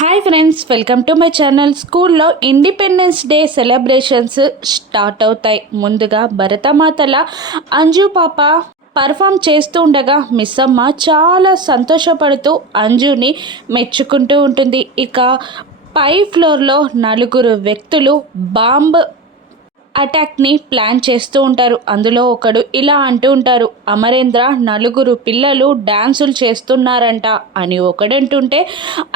Hi friends, welcome to my channel. స్కూల్లో independence day celebrations start అవుతాయి. ముందుగా భరతమాతల అంజు పాప పర్ఫామ్ చేస్తూ ఉండగా మిస్ అమ్మ చాలా సంతోషపడుతూ అంజుని మెచ్చుకుంటూ ఉంటుంది. ఇక పై ఫ్లోర్లో నలుగురు వ్యక్తులు బాంబ్ అటాక్ని ప్లాన్ చేస్తూ ఉంటారు. అందులో ఒకడు ఇలా అంటూ ఉంటారు, అమరేంద్ర నలుగురు పిల్లలు డ్యాన్సులు చేస్తున్నారంట అని ఒకడంటుంటే,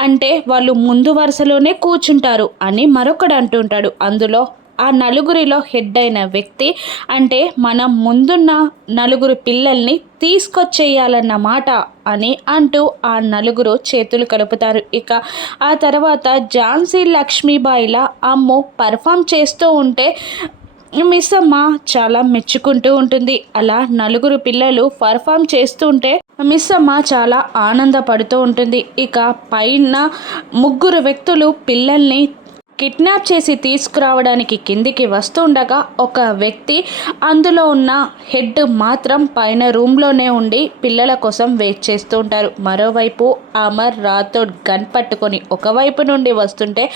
అంటే వాళ్ళు ముందు వరుసలోనే కూర్చుంటారు అని మరొకడు అంటుంటాడు. అందులో ఆ నలుగురిలో హెడ్ అయిన వ్యక్తి, అంటే మనం ముందున్న నలుగురు పిల్లల్ని తీసుకొచ్చేయాలన్నమాట అని అంటూ ఆ నలుగురు చేతులు కలుపుతారు. ఇక ఆ తర్వాత ఝాన్సీ లక్ష్మీబాయిల అమ్ము పర్ఫామ్ చేస్తూ ఉంటే మిస్ అమ్మ చాలా మెచ్చుకుంటూ ఉంటుంది. అలా నలుగురు పిల్లలు పర్ఫామ్ చేస్తుంటే మిస్ అమ్మ చాలా ఆనందపడుతూ ఉంటుంది. ఇక పైన ముగ్గురు వ్యక్తులు పిల్లల్ని కిడ్నాప్ చేసి తీసుకురావడానికి కిందికి వస్తుండగా ఒక వ్యక్తి, అందులో ఉన్న హెడ్ మాత్రం పైన రూమ్లోనే ఉండి పిల్లల కోసం వెయిట్ చేస్తూ ఉంటారు. మరోవైపు అమర్ రాథోడ్ గన్ పట్టుకొని ఒకవైపు నుండి వస్తుంటే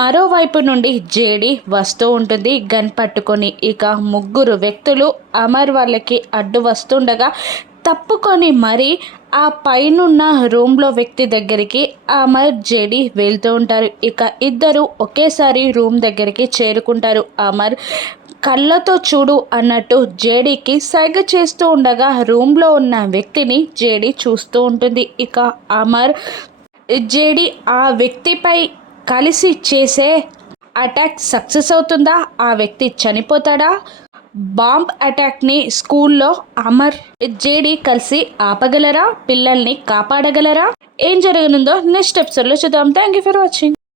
మరోవైపు నుండి జేడి వస్తూ ఉంటుంది గన్ పట్టుకొని. ఇక ముగ్గురు వ్యక్తులు అమర్ వాళ్ళకి అడ్డు వస్తుండగా తప్పుకొని మరి ఆ పైనున్న రూమ్లో వ్యక్తి దగ్గరికి అమర్ జేడి వెళ్తూ ఉంటారు. ఇక ఇద్దరు ఒకేసారి రూమ్ దగ్గరికి చేరుకుంటారు. అమర్ కళ్ళతో చూడు అన్నట్టు జేడీకి సైగ చేస్తూ ఉండగా రూమ్లో ఉన్న వ్యక్తిని జేడీ చూస్తూ ఉంటుంది. ఇక అమర్ జేడీ ఆ వ్యక్తిపై కలిసి చేసే అటాక్ సక్సెస్ అవుతుందా, ఆ వ్యక్తి చనిపోతాడా, బాంబ్ అటాక్ని స్కూల్లో అమర్ జేడీ కలిసి ఆపగలరా, పిల్లల్ని కాపాడగలరా, ఏం జరగనుందో నెక్స్ట్ ఎపిసోడ్లో చూద్దాం. Thank you for watching.